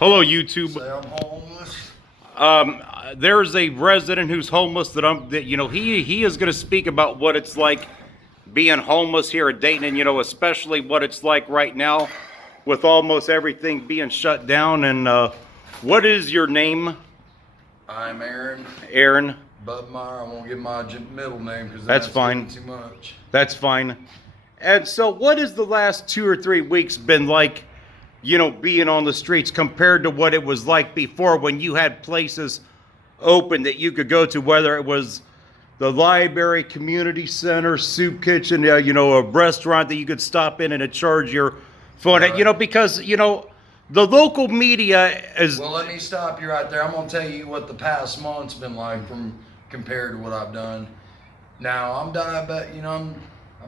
Hello, YouTube. Say I'm homeless. There's a resident who's homeless that he is going to speak about what it's like being homeless here at Dayton, and especially what it's like right now with almost everything being shut down. And what is your name? I'm Aaron. Aaron. Budmeyer. I won't give my middle name because that's fine. Too much. That's fine. And so, what has the last 2 or 3 weeks been like? Being on the streets compared to what it was like before, when you had places open that you could go to, whether it was the library, community center, soup kitchen, a restaurant that you could stop in and it charge your phone. Right. Because the local media is. Well, let me stop you right there. I'm gonna tell you what the past month's been like compared to what I've done. Now I'm diabetic.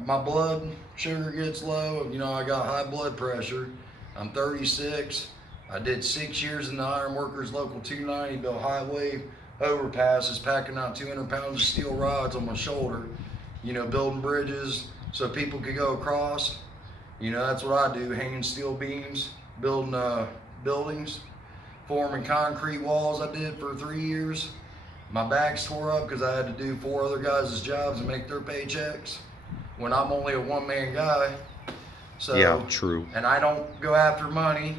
My blood sugar gets low. I got high blood pressure. I'm 36. I did 6 years in the Iron Workers Local 290, built highway overpasses, packing out 200 pounds of steel rods on my shoulder, building bridges so people could go across. That's what I do, hanging steel beams, building buildings, forming concrete walls. I did for 3 years. My back's tore up because I had to do 4 other guys' jobs and make their paychecks when I'm only a one-man guy. So, yeah, true. And I don't go after money.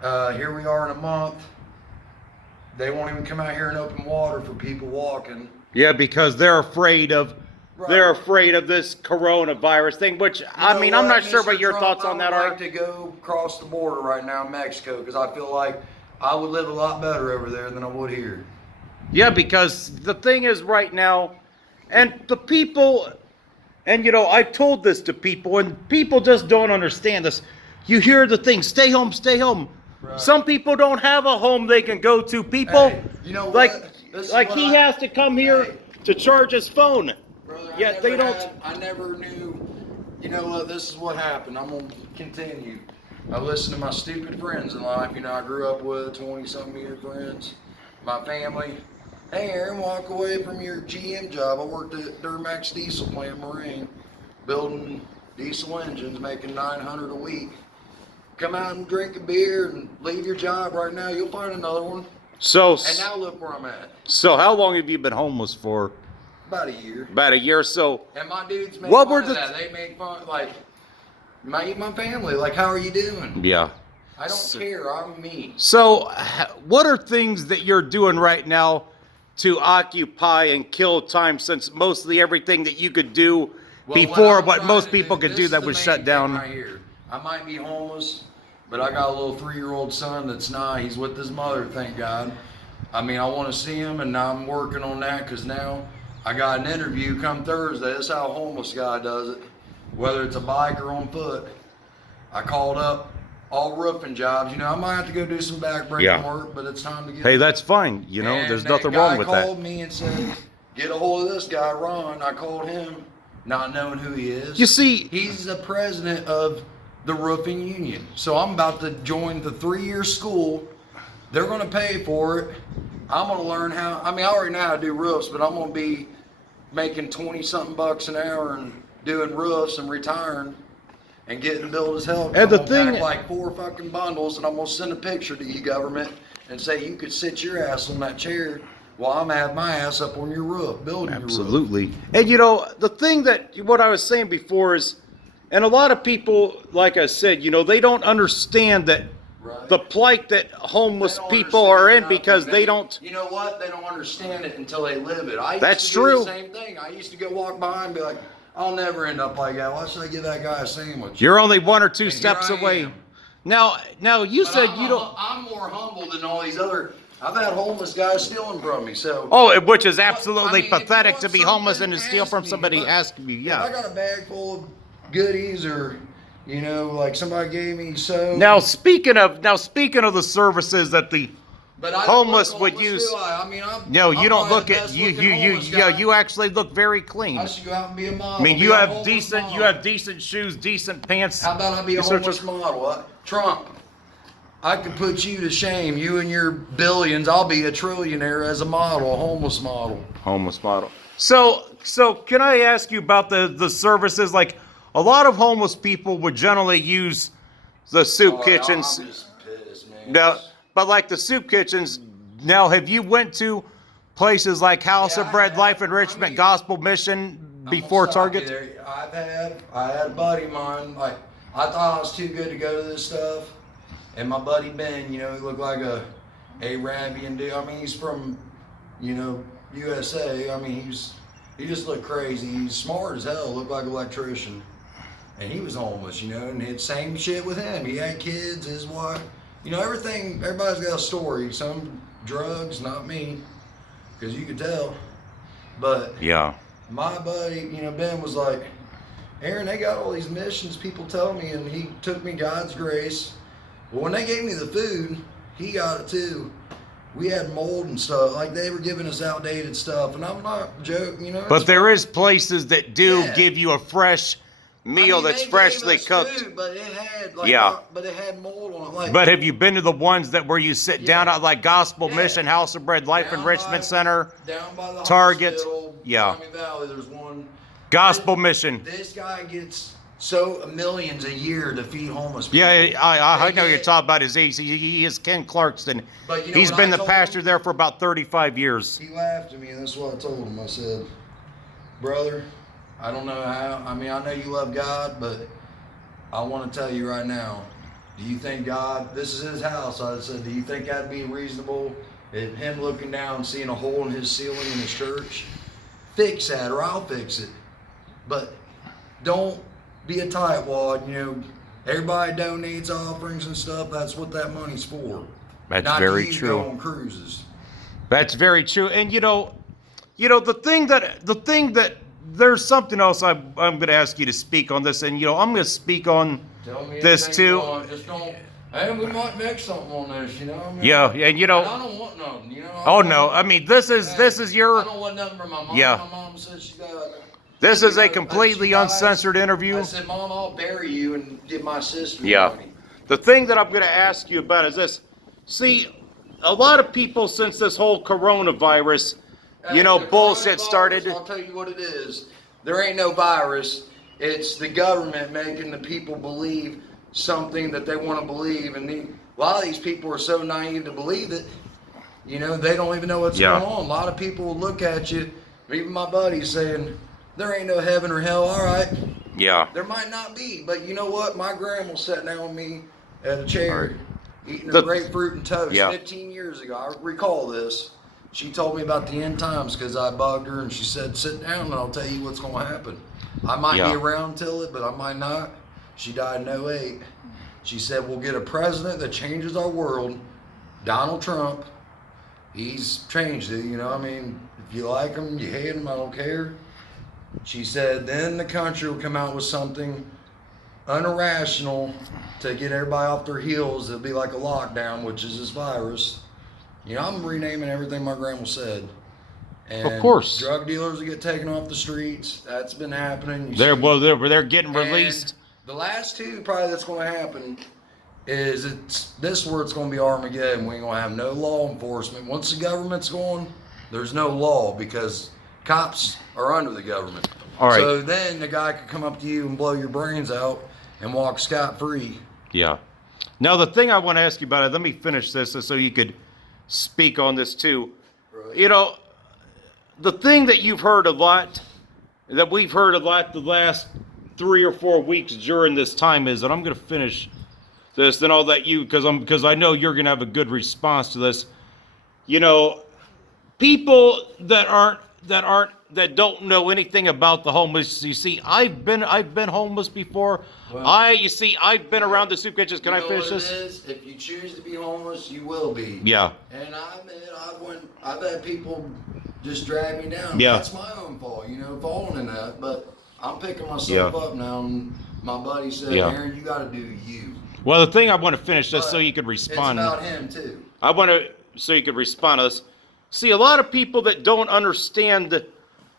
Here we are in a month. They won't even come out here and open water for people walking. Yeah, because they're afraid of Right. they're afraid of this coronavirus thing. Which I'm not sure what your thoughts on that are. I would like to go across the border right now in Mexico because I feel like I would live a lot better over there than I would here. Yeah, because the thing is right now, and the people. And I've told this to people, and people just don't understand this. You hear the thing, stay home, stay home. Right. Some people don't have a home they can go to. People, hey, like he has to come here to charge his phone. Brother, Yet they don't. I never knew. This is what happened. I'm going to continue. I listened to my stupid friends in life. I grew up with 20-something year friends. My family. Hey, Aaron, walk away from your GM job. I worked at Duramax Diesel Plant Marine, building diesel engines, making $900 a week. Come out and drink a beer and leave your job right now. You'll find another one. And now look where I'm at. So how long have you been homeless for? About a year. About a year. So. And my dudes make fun of that. They make fun, like, my family. Like, how are you doing? Yeah. I don't care. I'm me. So, what are things that you're doing right now to occupy and kill time, since mostly everything that you could do before what most people could do that was shut down? Right here. I might be homeless, but I got a little 3-year-old son that's not. He's with his mother, thank God. I want to see him, and now I'm working on that because now I got an interview come Thursday. That's how a homeless guy does it, whether it's a bike or on foot. I called up all roofing jobs. I might have to go do some back-breaking work, but it's time to get. Hey, that's fine. There's nothing wrong with that. Guy called me and said, get a hold of this guy, Ron. I called him, not knowing who he is. You see, he's the president of the roofing union. So I'm about to join the 3-year school. They're going to pay for it. I'm going to learn how. I already know how to do roofs, but I'm going to be making 20-something bucks an hour and doing roofs and retiring. And getting billed as hell. And the I'm thing, pack like 4 fucking bundles, and I'm gonna send a picture to you, government, and say you could sit your ass on that chair while I'm gonna have my ass up on your roof, building absolutely. your roof. And the thing that what I was saying before is, and a lot of people, like I said, they don't understand that the plight that homeless people are in because they don't. You know what? They don't understand it until they live it. That's true. The same thing. I used to go walk by and be like, I'll never end up like that. Why should I give that guy a sandwich? You're only 1 or 2 steps away. Now you said you don't. I'm more humble than all these other. I've had homeless guys stealing from me. So. Oh, which is absolutely pathetic to be homeless and to steal from somebody asking you. Yeah. I got a bag full of goodies, or like somebody gave me so. Now speaking of the services that the homeless would use. You don't look at you actually look very clean. I should go out and be a model. You have decent shoes, decent pants. How about I be a homeless model? Trump, I could put you to shame. You and your billions. I'll be a trillionaire as a model, a homeless model. Homeless model. So can I ask you about the services? Like, a lot of homeless people would generally use the soup kitchens. I'm just pissed, man. but like the soup kitchens, now have you went to places like House of Bread, Life Enrichment, Gospel Mission before Target? I had a buddy of mine, like, I thought I was too good to go to this stuff. And my buddy Ben, you know, he looked like a Arabian dude. I mean, he's from, you know, USA. I mean, he just looked crazy. He's smart as hell, looked like an electrician. And he was homeless, you know, and it's same shit with him. He had kids, his wife. You know, everybody's got a story. Some drugs, not me, because you could tell. But Yeah. my buddy, you know, Ben was like, Aaron, they got all these missions, people tell me, and he took me God's grace. Well, when they gave me the food, he got it too. We had mold and stuff, like they were giving us outdated stuff, and I'm not joking, you know. But there is places that do Yeah. give you a fresh meal that's they freshly gave us cooked. food, but it had like, Yeah. but it had mold on it. Like, But have you been to the ones that where you sit down Yeah. at like Gospel Yeah. Mission, House of Bread, Life down Enrichment by- Center, down by the Target, hospital, yeah. Miami Valley, there's one. Gospel Mission? This guy gets millions a year to feed homeless people. Yeah, I They know you're get- talking about his age. He is Ken Clarkston. But you know He's what been I the told pastor him? there for about 35 years. He laughed at me, and that's what I told him. I said, brother, I don't know how. I mean, I know you love God, but I want to tell you right now, do you think God, this is his house. I said, do you think that'd be reasonable? If him looking down and seeing a hole in his ceiling in his church? Fix that, or I'll fix it. But don't be a tightwad, you know. Everybody donates offerings and stuff. That's what that money's for. That's Not very to you true. go on cruises. That's very true. And you know, the thing that there's something else I'm going to ask you to speak on this, and you know, I'm going to speak on Tell me this anything you too. want. Just don't. Hey, we might make something on this, you know. I mean, Yeah, and you know. I don't want nothing, you know. Oh no, I mean this is I your. don't want nothing from my mom. Yeah. My mom said she got. This is a she completely died. uncensored interview. I said, Mom, I'll bury you and give my sister Yeah. money. The thing that I'm going to ask you about is this. See, a lot of people since this whole coronavirus, you know, The bullshit coronavirus, started. I'll tell you what it is. There ain't no virus. It's the government making the people believe something that they want to believe, and a lot of these people are so naive to believe it. You know, they don't even know what's Yeah. going on. A lot of people will look at you, even my buddies, saying, there ain't no heaven or hell. All right, Yeah. there might not be, but you know what? My grandma sat down with me at a chair, eating The- her grapefruit and toast Yeah. 15 years ago. I recall this. She told me about the end times because I bugged her, and she said, sit down and I'll tell you what's going to happen. I might Yeah. be around till it, but I might not. She died in '08. She said, we'll get a president that changes our world. Donald Trump. He's changed it, you know. I mean, if you like him, you hate him, I don't care. She said, then the country will come out with something unirrational to get everybody off their heels. It'll be like a lockdown, which is this virus. You know, I'm renaming everything my grandma said. And Of course. drug dealers will get taken off the streets. That's been happening. You They're see- they're getting and released. the last two probably that's going to happen is this where it's going to be Armageddon. We ain't going to have no law enforcement. Once the government's gone, there's no law because cops are under the government. All right. So then the guy could come up to you and blow your brains out and walk scot-free. Yeah. Now the thing I want to ask you about it. Let me finish this so you could speak on this too. Right. You know, the thing that you've heard a lot, that we've heard a lot the last 3 or 4 weeks during this time is, and I'm going to finish this, then I'll let you, because I know you're going to have a good response to this. You know, people that don't know anything about the homeless. You see, I've been homeless before. Well, I've been around the soup kitchens. Can You I know finish what this? It is? If you choose to be homeless, you will be. Yeah. And I admit, I've had people just drag me down. Yeah. That's my own fault, you know, falling in that. But I'm picking myself Yeah. up now, and my buddy said, Yeah. Aaron, you got to do you. Well, the thing I want to finish just so But you could respond. It's about him too. I want to, so you could respond to this. See, a lot of people that don't understand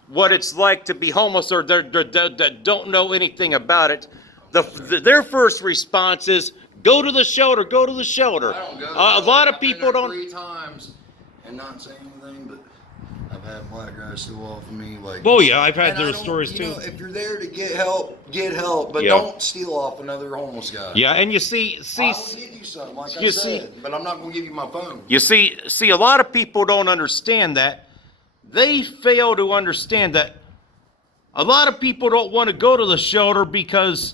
what it's like to be homeless or that don't know anything about it, their first response is, go to the shelter, go to the shelter. I don't go. A lot of I've been people there don't. 3 times and not say anything, but I've had black guys steal off of me. Like, Oh yeah, I've had and I those don't- stories you too. know, if you're there to get help, but Yeah. don't steal off another homeless guy. Yeah, and you see, I will give you some, like I you said, but I'm not gonna give you my phone. you see, a lot of people don't understand that. They fail to understand that a lot of people don't want to go to the shelter because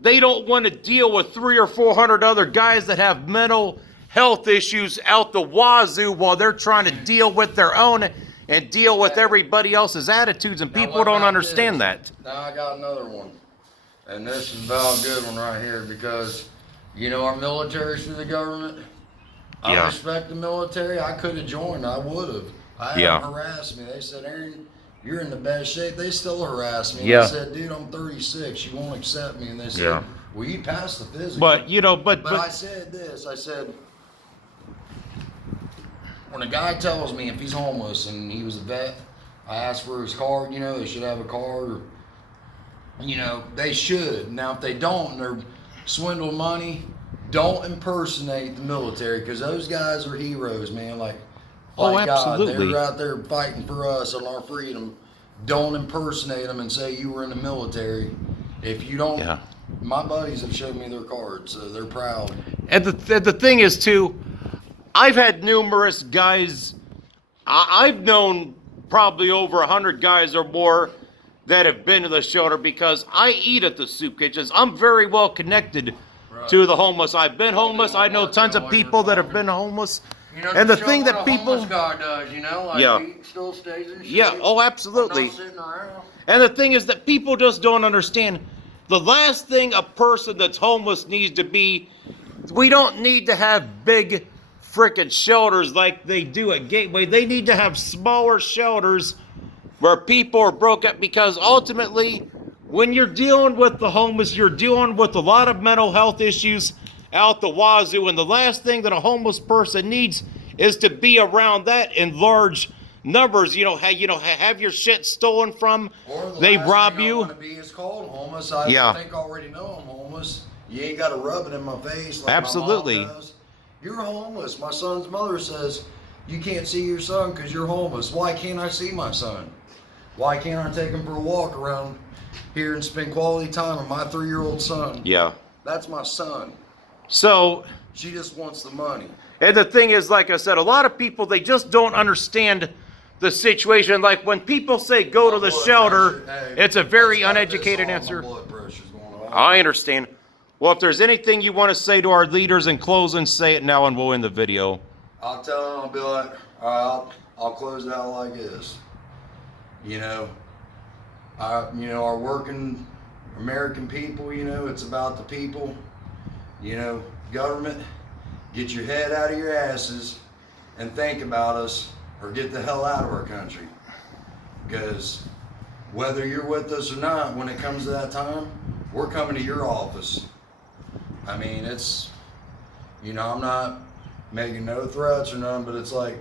they don't want to deal with 300 or 400 other guys that have mental health issues out the wazoo while they're trying to deal with their own and deal with everybody else's attitudes, and Now, people what don't about understand this? that. Now I got another one, and this is about a good one right here because, you know, our military's through the government. I Yeah. respect the military. I could have joined. I would have. I had Yeah. them harass me. They said, Aaron, you're in the best shape. They still harass me. And Yeah. I said, dude, I'm 36. You won't accept me. And they said, Yeah. well, you passed the physical. But you know, but I said this. I said, when a guy tells me if he's homeless and he was a vet, I ask for his card. You know, they should have a card. Or, you know, they should. Now, if they don't, and they're swindling money, don't impersonate the military because those guys are heroes, man. Like Oh, God, absolutely. they're out there fighting for us and our freedom. Don't impersonate them and say you were in the military. If you don't, Yeah. my buddies have showed me their cards, so they're proud. And the thing is too, I've had numerous guys. I've known probably over 100 guys or more that have been to the shelter because I eat at the soup kitchens. I'm very well connected to the homeless. I've been homeless. I know tons of people that have been homeless. You know, And to the show thing what that a people- homeless guy does, you know, like Yeah. he still stays in shape. Yeah, oh, absolutely. I'm not sitting around. And the thing is that people just don't understand. The last thing a person that's homeless needs to be, we don't need to have big frickin' shelters like they do at Gateway. They need to have smaller shelters where people are broke up, because ultimately, when you're dealing with the homeless, you're dealing with a lot of mental health issues out the wazoo, and the last thing that a homeless person needs is to be around that in large numbers. Have your shit stolen from, Or the they last rob thing I you. want to be is called homeless. I Yeah. think I already know I'm homeless. You ain't got to rub it in my face like Absolutely. my mom does. You're homeless. My son's mother says you can't see your son because you're homeless. Why can't I see my son? Why can't I take him for a walk around here and spend quality time with my 3-year-old son? Yeah. That's my son. So, She just wants the money. and the thing is, like I said, a lot of people, they just don't understand the situation. Like when people say go to the Blood shelter, pressure. Hey, it's a very let's cut this uneducated off. My answer. blood pressure's going up. I understand. Well, if there's anything you want to say to our leaders in closing, say it now and we'll end the video. I'll tell them, I'll be like, all right, I'll close it out like this. You know, our working American people, it's about the people. Government, get your head out of your asses and think about us, or get the hell out of our country. Because whether you're with us or not, when it comes to that time, we're coming to your office. I mean, I'm not making no threats or nothing, but it's like,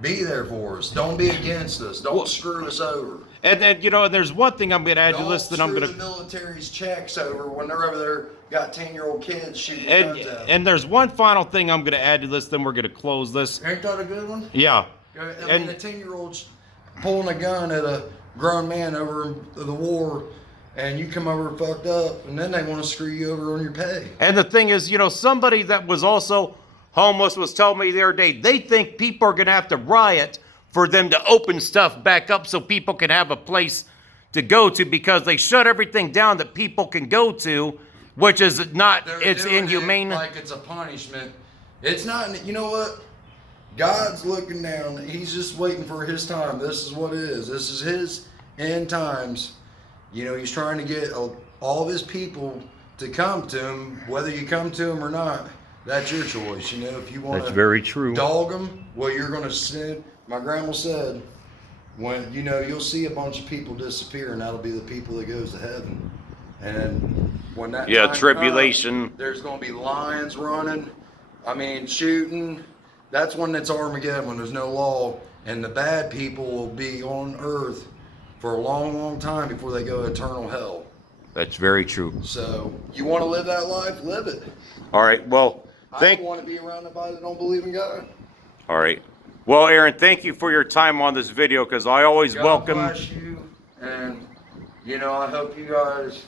be there for us. Don't be against us. Don't screw us over. And then, there's one thing I'm going to add to this that I'm going Don't screw the military's checks over when they're over there, got 10-year-old kids shooting guns at them. and there's one final thing I'm going to add to this, then we're going to close this. Ain't that a good one? Yeah. I mean, And- a 10-year-old's pulling a gun at a grown man over the war, and you come over fucked up, and then they want to screw you over on your pay. And the thing is, somebody that was also homeless was telling me the other day, they think people are going to have to riot for them to open stuff back up so people can have a place to go to, because they shut everything down that people can go to, which is not, it's doing inhumane. it like it's a punishment. It's not, you know what? God's looking down. He's just waiting for his time. This is what it is. This is his end times. He's trying to get all of his people to come to him. Whether you come to him or not, that's your choice. If you want to very true. dog them, well, you're going to sin. My grandma said, when, you'll see a bunch of people disappear, and that'll be the people that goes to heaven. And when that Yeah, time tribulation. comes, there's going to be lions running. Shooting. That's when it's Armageddon, when there's no law, and the bad people will be on earth for a long, long time before they go to eternal hell. That's very true. So, you want to live that life? Live it. All right. Well, I don't want to be around nobody that don't believe in God. All right. Well, Aaron, thank you for your time on this video, because I always God welcome. bless you, and you know, I hope you guys,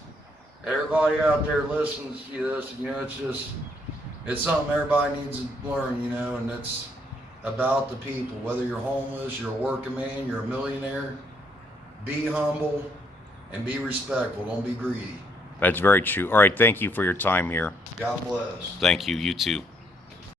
everybody out there listens to this. You know, it's something everybody needs to learn. You know, and it's about the people. Whether you're homeless, you're a working man, you're a millionaire, be humble and be respectful. Don't be greedy. That's very true. All right, thank you for your time here. God bless. Thank you. You too.